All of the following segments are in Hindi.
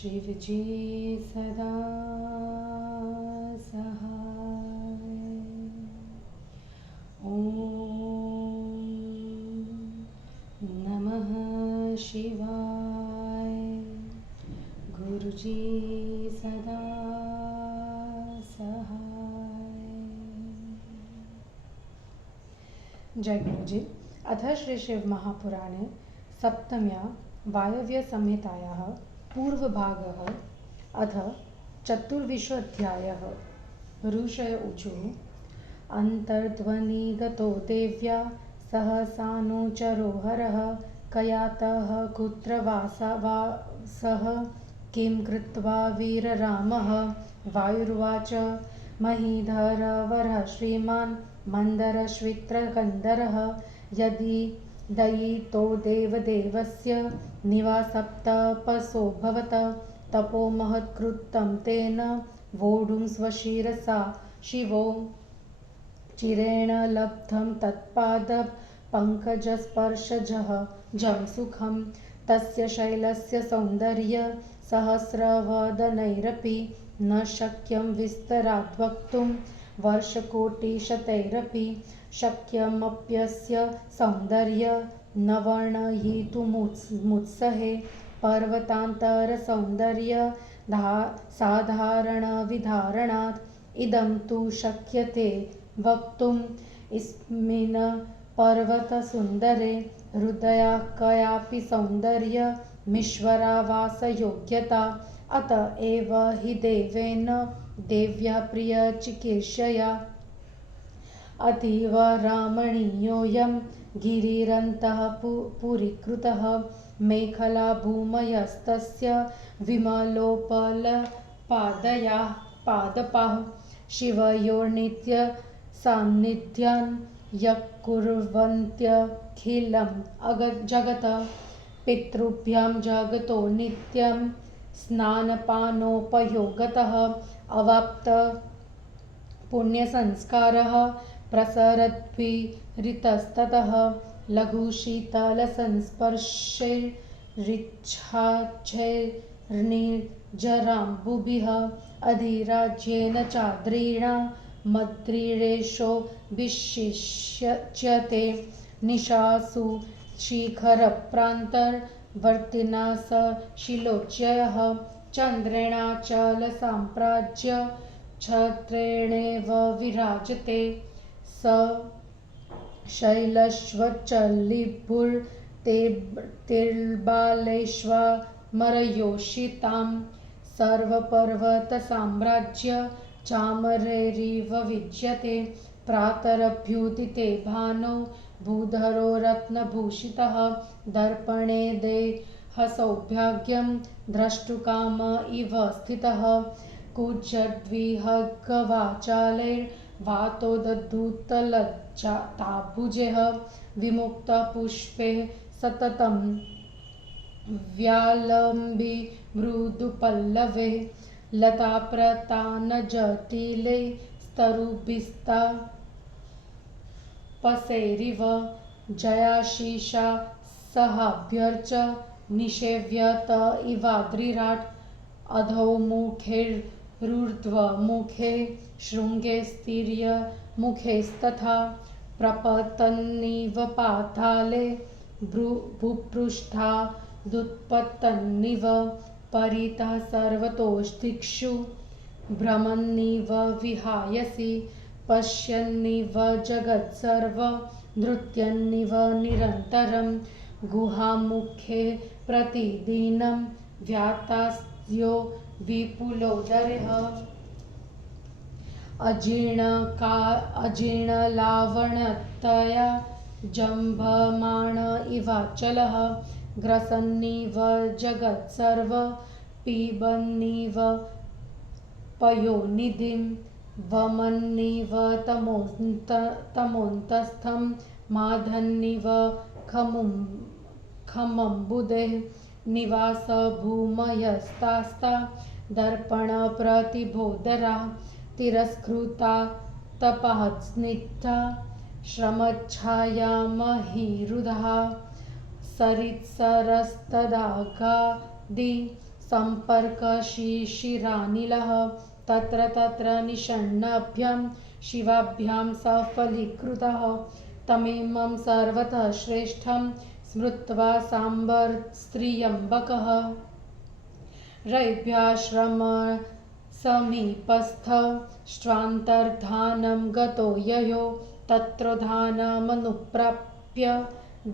शिवजी सदा सहाय। ॐ नमः शिवाय। गुरुजी सदा सहाय। जय गुरुजी। अथ श्री शिव महापुराणे सप्तम्या वायव्य संहितायाः पूर्वभागः अथ चतुर्विंशोऽध्यायः। ऋषय ऊचुः अन्तर्ध्वनिगतो देव्या सहसानुचरो हरः कयातः कुत्र वासः किं कृत्वा वीररामः। वायुर्वाच महीधरवरः श्रीमान् मन्दरश्वित्रकन्दरः यदि दयितो देवदेवस्य निवासप्तपसोऽभवत् तपो महत्कृतं तेन वोढुं स्वशिरसा शिवो चिरेण लब्धं तत्पादपङ्कजस्पर्शजः जं सुखं तस्य शैलस्य सौन्दर्य सहस्रवदनैरपि न शक्यं विस्तराद्वक्तुं वर्षकोटिशतैरपि शक्यमप्यस्य सौन्दर्य न वर्णयितुमुत्सहे पर्वतान्तरसौन्दर्य साधारणविधारणात् इदं तु शक्यते वक्तुम् अस्मिन् पर्वतसुन्दरे हृदया कयापि सौन्दर्यमीश्वरावासयोग्यता अत एव हि देवेन देव्या प्रियचिकीर्षया अतीव रामणीयोऽयं गिरिरन्तः पुरीकृतः मेखला भूमयस्तस्य विमलोपलपादपाः शिवयोर्नित्यसान्निध्यान् यः कुर्वन्त्यखिलं जगत् पितृभ्यां जगतो नित्यं स्नानपानोपयोगतः अवाप्त पुण्यसंस्कारः प्रसरद्भिरितस्ततः लघुशीतलसंस्पर्शैरिच्छाच्छैर्निर्जराम्बुभिः अधिराज्येन चाद्रिणा मद्रीरेशो विशिष्यते निशासु शिखरप्रान्तर्वर्तिना स शिलोच्चयः चन्द्रेणाचलसाम्राज्य छत्रेणेव विराजते स शैलश्वचलिभुर्तिर्बालेष्वमरयोषितां सर्वपर्वतसाम्राज्य चामरेरिव विज्यते प्रातरभ्युदिते भानौ भूधरो रत्नभूषितः दर्पणे देहसौभाग्यं द्रष्टुकाम इव स्थितः कुज्जद्विहगवाचालैर्वातोदधूतलज्जाताभुजैः विमुक्तपुष्पे सततं व्यालम्बी मृदुपल्लवे लताप्रतानजटिले स्तरुभिस्तापसैरिव जयाशीषा सहाभ्यर्च निषेव्यत इवाद्रिराट् अधोमुखैरुर्ध्वमुखे शृङ्गे स्थिर्यमुखैस्तथा प्रपतन्निव पाताले भूपृष्ठादुत्पतन्निव परितः सर्वतोदिक्षु भ्रमन्निव विहायसि पश्यन्निव जगत्सर्व नृत्यन्निव निरन्तरं गुहामुखे प्रतिदिनं व्यातास्यो विपुलोदरः अजीर्णलावणतया जम्भमाण इवाचलः ग्रसन्निव जगत्सर्व पिबन्निव पयोनिधिं वमन्निव तमोन्तस्थं माधन्निव खमम्बुदेः निवासभूमयस्तास्ता दर्पणप्रतिभोदरा तिरस्कृता तपः स्निग्धा श्रमच्छायामहीरुधा सरित्सरस्तदागादि सम्पर्कशिशिरानिलः तत्र तत्र निषण्णाभ्यां शिवाभ्यां सफलीकृतः तमिमं सर्वतः श्रेष्ठं स्मृत्वा साम्बस्त्र्यम्बकः रैभ्याश्रम समीपस्थ श्वान्तर्धानं गतो ययो तत्रोधानमनुप्राप्य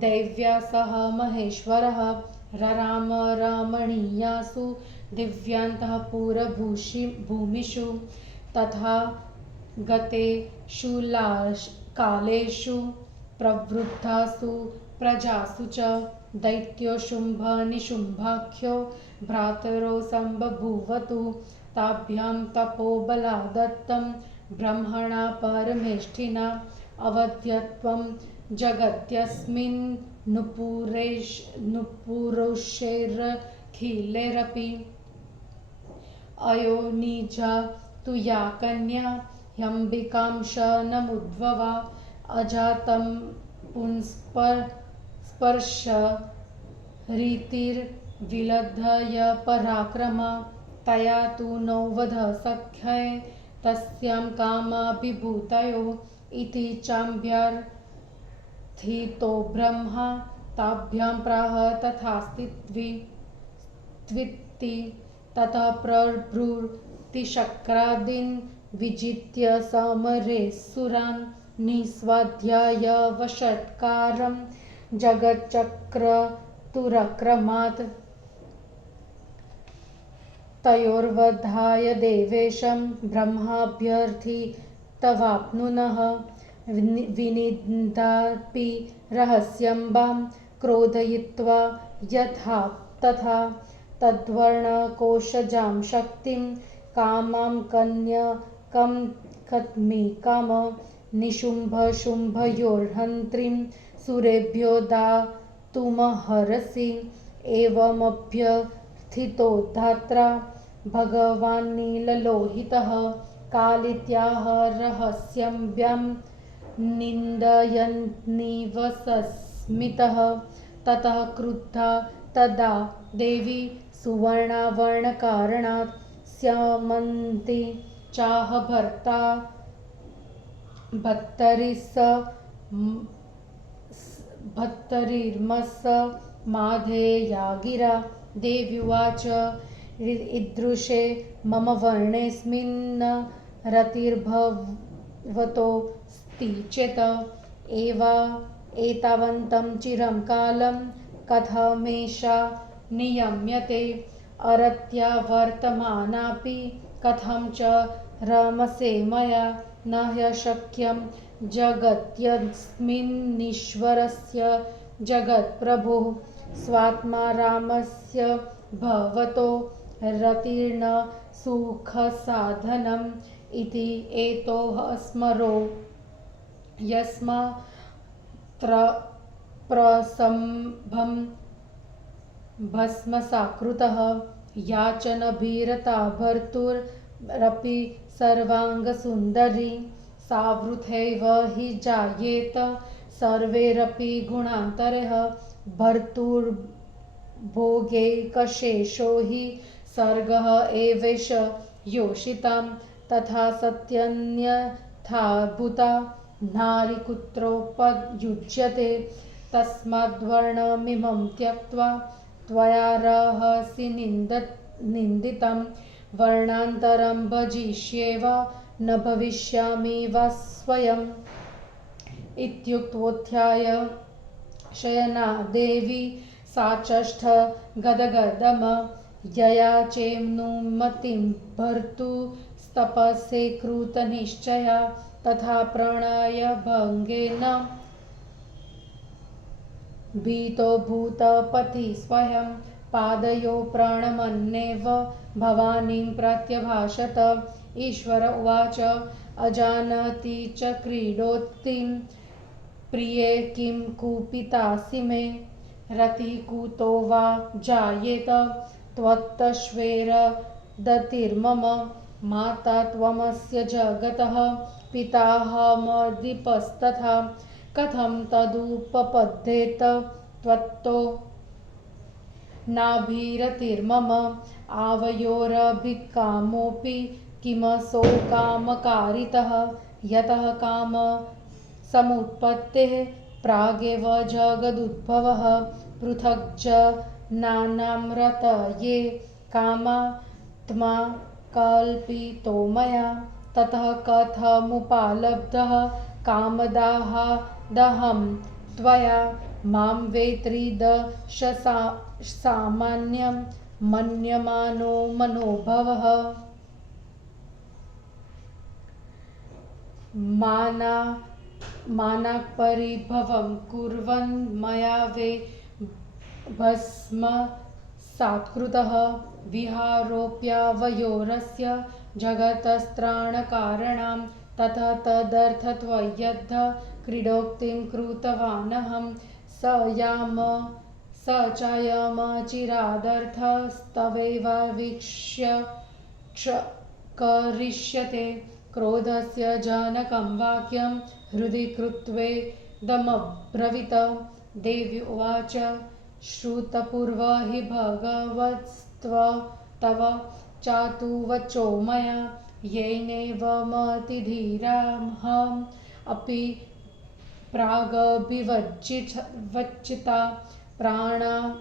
दैव्या सह महेश्वरः रराम रमणीयासु दिव्यान्तःपुरभूमिषु तथा गतेषु कालेषु प्रवृद्धासु प्रजासु च दैत्यो शुम्भनिशुम्भाख्यो भ्रातरो सम्बभूवतु ताभ्यां तपोबलादत्तं ब्रह्मणा परमेष्ठिना अवध्यत्वं जगत्यस्मिन् नुपुरुषैरखिलैरपि अयोनिजा तु या कन्या ह्यम्बिकांशनमुद्भवा अजातं पुंस्पर्शरीतिर्विलद्धय पराक्रमा तया तु नौवध सख्ये तस्यां कामाभिभूतयो इति चाम्भ्यर्थितो ब्रह्मा ताभ्यां प्राह तथास्तित्विति ततः प्रभृतिशक्रादीन् विजित्य समरेसुरान् निस्वाध्यायवशत्कारं जगच्चक्रतुरक्रमात् तयोर्वधाय देवेशं ब्रह्माभ्यर्थितवाप्नुनः विनिन्दापि रहस्यम्बां क्रोधयित्वा यथा तथा तद्वर्णकोशजां शक्तिं कामां कन्यकं कत्मिकाम निशुम्भशुम्भयोर्हन्त्रीं सुरेभ्यो दातुमहर्षि एवमभ्यर्थितो धात्रा भगवान्नीललोहितः कालित्याह रहस्यम्ब्यां निन्दयन्निव सस्मितः ततः क्रुद्धा तदा देवी सुवर्णावर्णकारणात् स्यमन्ति चाह भर्ता भत्तरिर्मस माधेया गिरा देव्युवाच ईदृशे मम वर्णेऽस्मिन् रतिर्भवतोऽस्ति चेत् एतावन्तं चिरं कालं कथमेषा नियम्यते अरत्या वर्तमानापि कथं च रमसे मया न ह्यशक्यं जगत्यस्मिन्नीश्वरस्य जगत्प्रभोः स्वात्मा रामस्य भवतो रतिर्न सुखसाधनम् इति एतोः स्मरो यस्मात्र प्रसम्भं भस्मसाकृतः याचनभिरता भर्तुरपि सर्वाङ्गसुन्दरी सावृथैव हि जायेत सर्वैरपि गुणान्तरः भर्तुर्भोगैकशेषो हि सर्गः एवैष योषितां तथा सत्यन्यथाभूता नारी कुत्रोपयुज्यते तस्माद्वर्णमिमं त्यक्त्वा त्वया रहसि निन्दितं वर्णान्तरं भजिष्ये वा न भविष्यामि वा स्वयम् इत्युक्तोत्थाय शयना देवी साचष्ट गदगदम ययाचेऽनुमतिं भर्तुस्तपसे कृतनिश्चया तथा प्रणयभङ्गेन भीतो भूतपति स्वयं पादयो प्रणमन्नेव भवानीं प्रत्यभाषत ईश्वर उवाच अजानति च क्रीडोत्तिं प्रिये किं कुपितासि मे रतिकुतो वा जायेत त्वत्तश्वेरदतिर्मम माता त्वमस्य जगतः पिताहमदीपस्तथा कथं तदुपपद्येत त्वत्तो नाभिरतिर्मम आवयोरभिकामोऽपि किमसौ कामकारितः यतः काम समुत्पत्तेः प्रागेव जगदुद्भवः पृथक् जनानामृतये कामात्मा कल्पितो मया ततः कथमुपालब्धः कामदाहादहं त्वया मां वेत्त्रिदशसामान्यं मन्यमानो मनोभवः मानाक्परिभवं कुर्वन् मया वे भस्मसात्कृतः विहारोऽप्यवयोरस्य जगतस्त्राणकारणं ततः तदर्थत्वयद्ध क्रीडोक्तिं कृतवानहं स चायमचिरादर्थस्तवैव वीक्ष्य करिष्यते क्रोधस्य जनकं वाक्यं हृदि कृत्वेदमब्रवीत देवी उवाच श्रुतपूर्व हि भगवत्स्तव चातुवचो मया येनैवमतिधीराहम् अपि प्रागभिवज्जिता प्राणानप्यप्रिया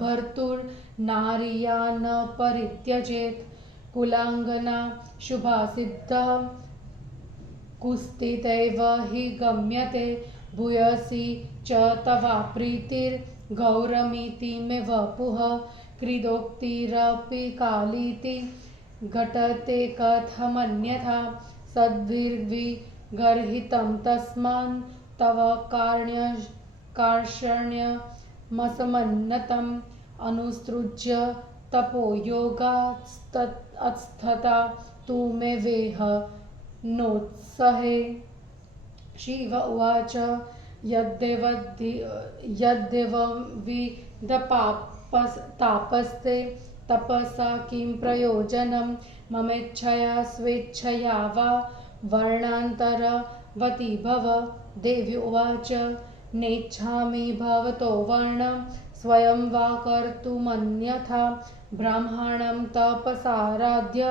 भर्तुर्नार्या न परित्यजेत् कुलाङ्गना शुभासिद्धः कुस्तितैव हि गम्यते भूयसी च तवा प्रीतिर्गौरमिति मे वपुः क्रीडोक्तिरपि कालीति घटते कथमन्यथा सद्भिर्विगर्हितं तस्मान् तव कार्ष्ण्यमसमन्नतम् अनुसृज्य तपोयोगात्स्थता तु मे वेह नोत्सहे शिव उवाच यद्देवविदतापस्ते तपसा किं प्रयोजनं ममेच्छया स्वेच्छया वा वर्णान्तरवती भव देवी उवाच नेच्छामि भवतो वर्णं स्वयं वा कर्तुमन्यथा ब्राह्मणं तपसाराध्य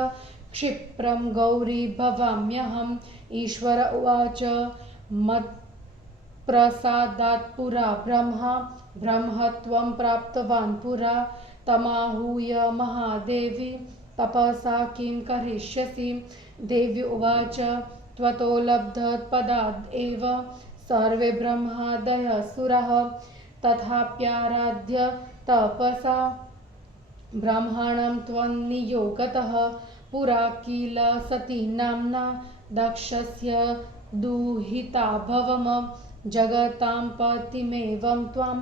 क्षिप्रं गौरी भवाम्यहम् ईश्वर उवाच मत्प्रसादात् पुरा ब्रह्मत्वं प्राप्तवान् पुरा तमाहूय महादेवी तपसा किं करिष्यसि देवी उवाच त्वतो लब्धपदाद् एव सर्वे ब्रह्मादयः सुरः तथाप्याराध्य तपसा ब्रह्मणं त्वन्नियोगतः पुरा किल सती नाम्ना दक्षस्य दुहिताभवम जगतां पतिमेवं त्वां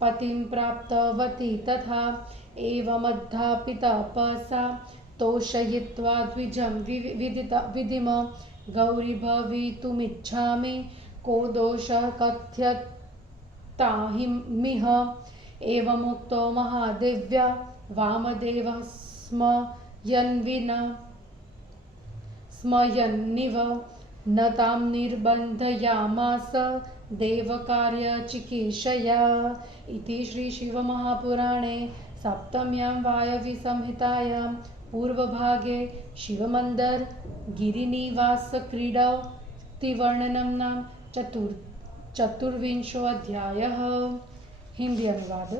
पतिं प्राप्तवती तथा एवमद्धापि तपसा तोषयित्वा द्विजं विदिम गौरी भवितुमिच्छामि को दोषः कथ्यतामिह एवमुक्तो महादेव्या वामदेवः स्मयन्निव न तां निर्बन्धयामास देवकार्यचिकीर्षया इति श्रीशिवमहापुराणे सप्तम्यां वायव्यसंहितायां पूर्वभागे शिवमन्दिरगिरिनिवासक्रीडोक्तिवर्णनं नाम चतुर्विंशोऽध्यायः। हिंदी अनुवाद।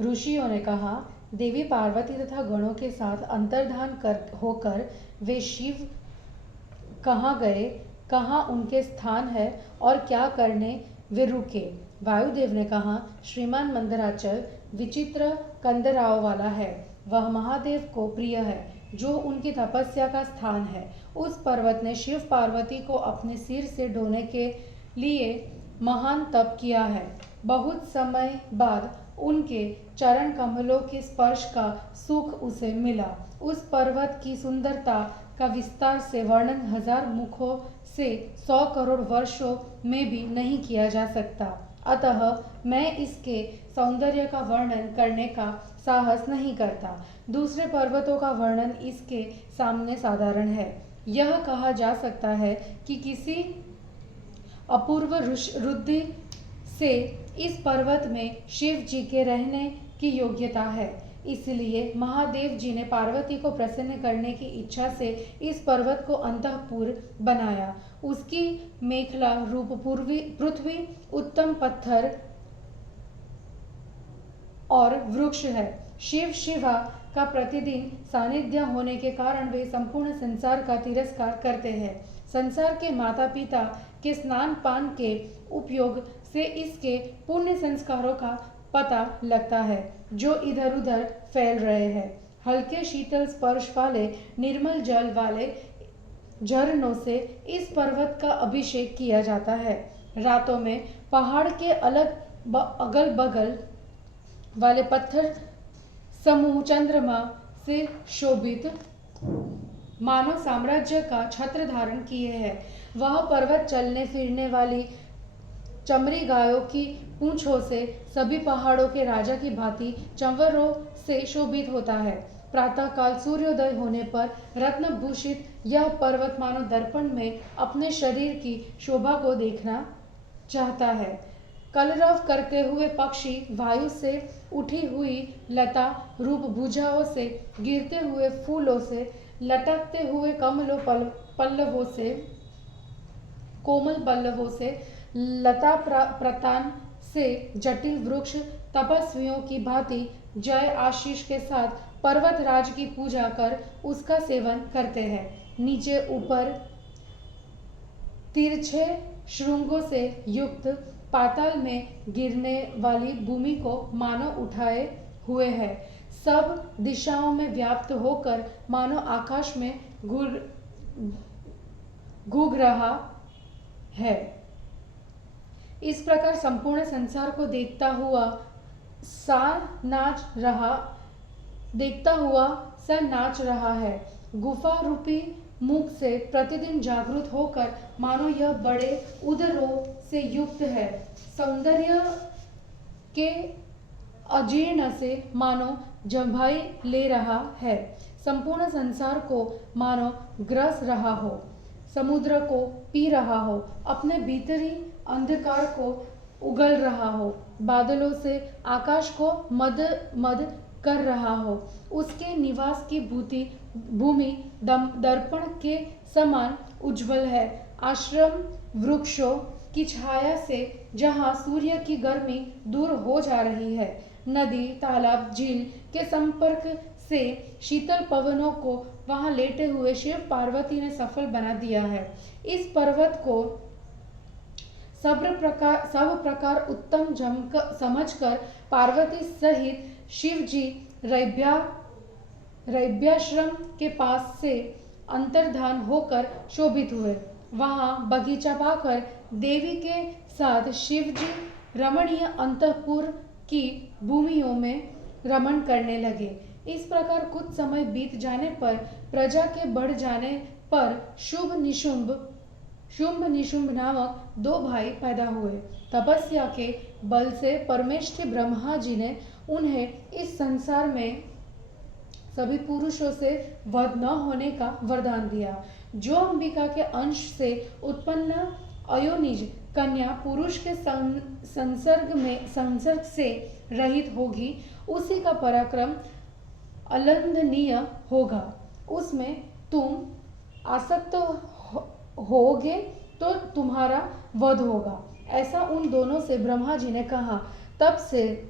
ऋषियों ने कहा, देवी पार्वती तथा गणों के साथ अंतर्धान होकर वे शिव कहाँ गए, कहाँ उनके स्थान है और क्या करने वे रुके। वायुदेव ने कहा, श्रीमान मंदराचल विचित्र कंदराओं वाला है, वह महादेव को प्रिय है जो उनकी तपस्या का स्थान है। उस पर्वत ने शिव पार्वती को अपने सिर से ढोने के लिए महान तप किया है। बहुत समय बाद उनके चरण कमलों के स्पर्श का सुख उसे मिला। उस पर्वत की सुंदरता का विस्तार से वर्णन 1000 मुखों से 100 करोड़ वर्षों में भी नहीं किया जा सकता। अतः मैं इसके सौंदर्य का वर्णन करने का साहस नहीं करता। दूसरे पर्वतों का वर्णन इसके सामने साधारण है। यह कहा जा सकता है कि किसी अपूर्व रुद्धि से इस पर्वत में शिव जी के रहने की योग्यता है। इसलिए महादेव जी ने पार्वती को प्रसन्न करने की इच्छा से इस पर्वत को अंतःपुर बनाया। उसकी मेखला रूप पृथ्वी, उत्तम पत्थर और वृक्ष है। शिव शिवा का प्रतिदिन सानिध्य होने के कारण वे संपूर्ण संसार का तिरस्कार करते हैं। संसार के माता पिता के स्नान पान के उपयोग से इसके पुण्य संस्कारों का पता लगता है जो इधर उधर फैल रहे हैं। हल्के शीतल स्पर्श वाले निर्मल जल वाले झरनों से इस पर्वत का अभिषेक किया जाता है। रातों में पहाड़ के अगल बगल वाले पत्थर समूह चंद्रमा से शोभित मानव साम्राज्य का छत्र धारण किए है। वह पर्वत चलने फिरने वाली चमड़ी गायों की पूंछों से सभी पहाड़ों के राजा की भांति चंवरों से शोभित होता है। प्रातःकाल सूर्योदय होने पर रत्नभूषित यह पर्वत मानव दर्पण में अपने शरीर की शोभा को देखना चाहता है। कलरव करते हुए पक्षी वायु से उठी हुई लता रूप भुजाओं से, गिरते हुए फूलों से, लटकते हुए पल्लवों से, कोमल पल्लवों से, लता प्रतान से जटिल वृक्ष तपस्वियों की भांति जय आशीष के साथ पर्वतराज की पूजा कर उसका सेवन करते हैं। नीचे ऊपर तिरछे श्रृंगों से युक्त पाताल में गिरने वाली भूमि को मानव उठाए हुए है। सब दिशाओं में व्याप्त होकर मानव आकाश में घूम रहा है। इस प्रकार संपूर्ण संसार को देखता हुआ सा नाच रहा है। गुफा रूपी मुख से प्रतिदिन जागृत होकर मानो यह बड़े उदरों से युक्त है। सौंदर्य के अजीर्ण से मानो जम्भाई ले रहा है। संपूर्ण संसार को मानो ग्रस रहा हो, समुद्र को पी रहा हो, अपने भीतरी अंधकार को उगल रहा हो, बादलों से आकाश को मद कर रहा हो। उसके निवास की भूमि दर्पण के समान उज्जवल है। आश्रम वृक्षों की छाया से जहाँ सूर्य की गर्मी दूर हो जा रही है, नदी तालाब झील के संपर्क से शीतल पवनों को वहां लेटे हुए शिव पार्वती ने सफल बना दिया है। इस पर्वत को सब प्रकार उत्तम समझकर पार्वती सहित शिव जी रैब्याश्रम के पास से अंतर्धान होकर शोभित हुए। वहां बगीचा पाकर देवी के साथ शिव जी रमणीय अंतःपुर की भूमियों में रमण करने लगे। इस प्रकार कुछ समय बीत जाने पर प्रजा के बढ़ जाने पर शुंभ निशुंभ नामक दो भाई पैदा हुए। तपस्या के बल से परमेष्ठी ब्रह्मा जी ने उन्हें इस संसार में सभी पुरुषों से वध न होने का वरदान दिया। जो अंबिका के अंश से उत्पन्न अयोनिज कन्या पुरुष के संसर्ग से रहित होगी, उसी का पराक्रम अलंघनीय होगा। उसमें तुम आसक्त होगे तो तुम्हारा वध होगा। ऐसा उन दोनों से ब्रह्मा जी ने कहा। तब से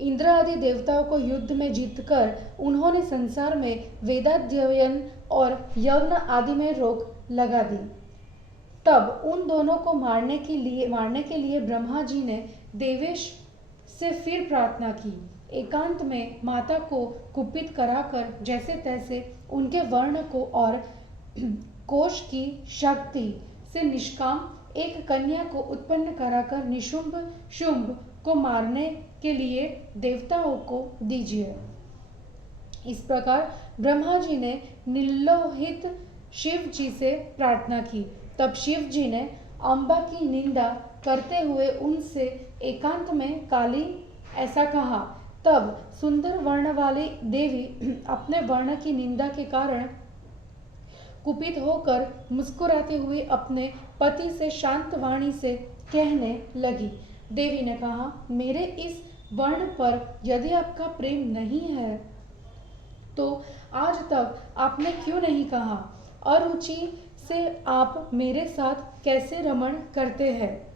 इंद्र आदि देवताओं को युद्ध में जीतकर उन्होंने संसार में वेदाध्ययन और यज्ञ आदि में रोक लगा दी। तब उन दोनों को मारने के लिए ब्रह्मा जी ने देवेश से फिर प्रार्थना की। एकांत में माता को कुपित कराकर जैसे तैसे उनके वर्ण को और कोश की शक्ति से निष्काम एक कन्या को उत्पन्न कराकर निशुंभ शुंभ को मारने के लिए देवताओं को दीजिए। इस प्रकार ब्रह्मा जी ने निर्लोहित शिव जी से प्रार्थना की। तब शिव जी ने अम्बा की निंदा करते हुए उनसे एकांत में काली ऐसा कहा। तब सुंदर वर्ण वाली देवी अपने वर्ण की निंदा के कारण कुपित होकर मुस्कुराते हुए अपने पति से शांत वाणी से कहने लगी, देवी ने कहा, मेरे इस वर्ण पर यदि आपका प्रेम नहीं है तो आज तक आपने क्यों नहीं कहा? अरुचि से आप मेरे साथ कैसे रमण करते हैं?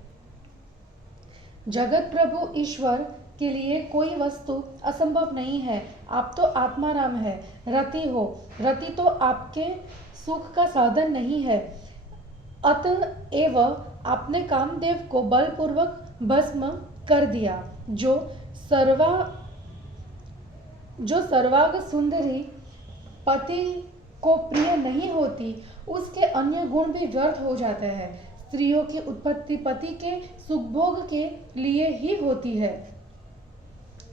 जगत प्रभु ईश्वर के लिए कोई वस्तु असंभव नहीं है। आप तो आत्माराम है, रति हो। रति तो आपके सुख का साधन नहीं है। अतएव आपने कामदेव को बलपूर्वक भस्म कर दिया। जो सर्वांग सुंदरी पति को प्रिय नहीं होती, उसके अन्य गुण भी व्यर्थ हो जाते हैं। स्त्रियों की उत्पत्ति पति के सुखभोग के लिए ही होती है।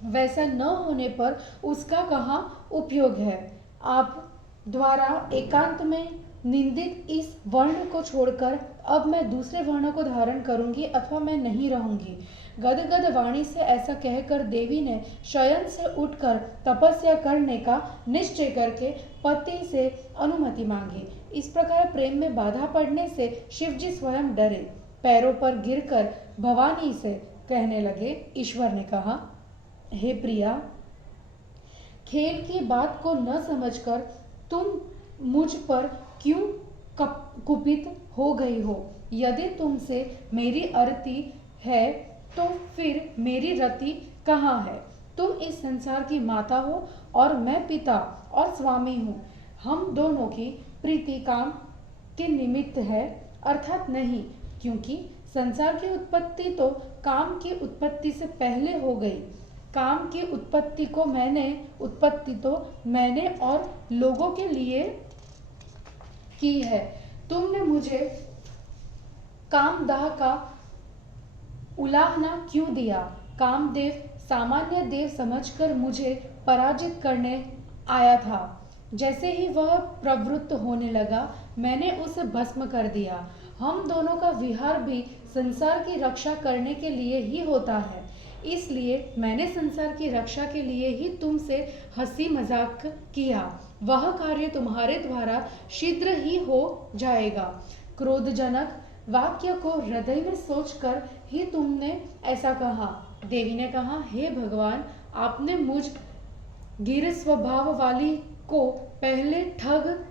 वैसा न होने पर उसका कहाँ उपयोग है? आप द्वारा एकांत में निंदित इस वर्ण को छोड़कर अब मैं दूसरे वर्णों को धारण करूंगी अथवा मैं नहीं रहूंगी। गदगद वाणी से ऐसा कहकर देवी ने शयन से उठकर तपस्या करने का निश्चय करके पति से अनुमति मांगी। इस प्रकार प्रेम में बाधा पड़ने से शिवजी स्वयं डरे। पैरों पर गिरकर भवानी से कहने लगे। ईश्वर ने कहा, हे प्रिया, खेल की बात को न समझकर तुम मुझ पर क्यों कुपित हो गई हो? यदि तुमसे मेरी अरति है तो फिर मेरी रति कहाँ है? तुम इस संसार की माता हो और मैं पिता और स्वामी हूँ। हम दोनों की प्रीति काम के निमित्त है, अर्थात नहीं, क्योंकि संसार की उत्पत्ति तो काम की उत्पत्ति से पहले हो गई। काम की उत्पत्ति तो मैंने और लोगों के लिए की है। तुमने मुझे कामदाह का उलाहना क्यों दिया? कामदेव सामान्य देव समझकर मुझे पराजित करने आया था। जैसे ही वह प्रवृत्त होने लगा, मैंने उसे भस्म कर दिया। हम दोनों का विहार भी संसार की रक्षा करने के लिए ही होता है। इसलिए मैंने संसार की रक्षा के लिए ही तुमसे हंसी मजाक किया। वह कार्य तुम्हारे द्वारा शीघ्र ही हो जाएगा। क्रोधजनक वाक्य को हृदय में सोचकर ही तुमने ऐसा कहा। देवी ने कहा, हे भगवान, आपने मुझ गिर स्वभाव वाली को पहले ठग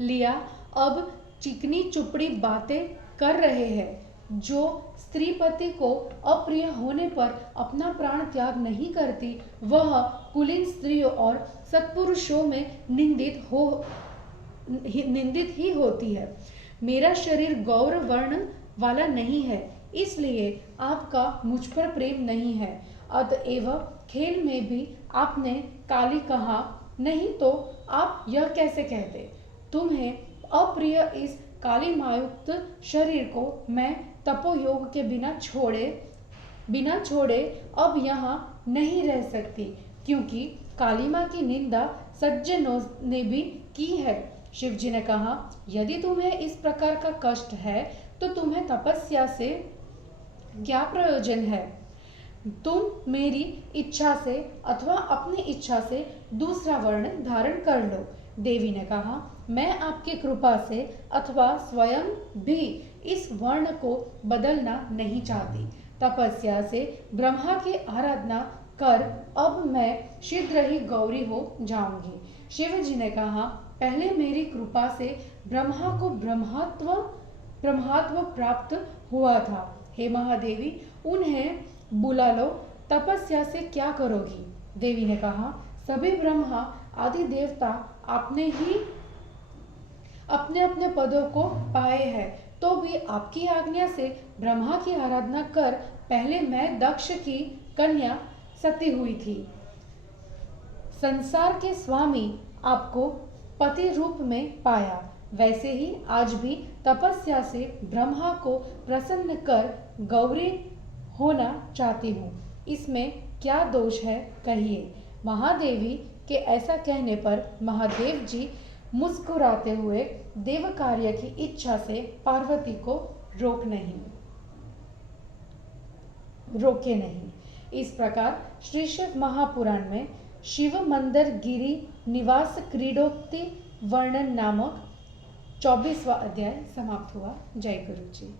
लिया, अब चिकनी चुपड़ी बातें कर रहे हैं। जो स्त्री पति को अप्रिय होने पर अपना प्राण त्याग नहीं करती, वह कुलीन स्त्रियों और सत्पुरुषों में निंदित ही होती है। मेरा शरीर गौर वर्ण वाला नहीं है, इसलिए आपका मुझ पर प्रेम नहीं है। अतएव खेल में भी आपने काली कहा नहीं तो आप यह कैसे कहते? तुम्हें अप्रिय इस कालिमायुक्त शरीर को मैं तपोयोग के बिना छोड़े अब यहाँ नहीं रह सकती, क्योंकि कालिमा की निंदा सज्जनों ने भी की है। शिवजी ने कहा, यदि तुम्हें इस प्रकार का कष्ट है तो तुम्हें तपस्या से क्या प्रयोजन है? तुम मेरी इच्छा से अथवा अपनी इच्छा से दूसरा वर्ण धारण कर लो। देवी ने कहा, मैं आपकी कृपा से अथवा स्वयं भी इस वर्ण को बदलना नहीं चाहती। तपस्या से ब्रह्मा की आराधना कर अब मैं शीघ्र ही गौरी हो जाऊंगी। शिव जी ने कहा, पहले मेरी कृपा से ब्रह्मा को ब्रह्मत्व प्राप्त हुआ था। हे महादेवी, उन्हें बुला लो। तपस्या से क्या करोगी? देवी ने कहा, सभी ब्रह्मा आदि देवता आपने ही अपने अपने पदों को पाए हैं, तो भी आपकी आज्ञा से ब्रह्मा की आराधना कर पहले मैं दक्ष की कन्या सती हुई थी। संसार के स्वामी आपको पति रूप में पाया, वैसे ही आज भी तपस्या से ब्रह्मा को प्रसन्न कर गौरी होना चाहती हूँ। इसमें क्या दोष है, कहिए। महादेवी के ऐसा कहने पर महादेव जी मुस्कुराते हुए देव कार्य की इच्छा से पार्वती को रोके नहीं। इस प्रकार श्री शिव महापुराण में शिव मंदिर गिरी निवास क्रीडोक्ति वर्णन नामक 24वां अध्याय समाप्त हुआ। जय गुरु जी।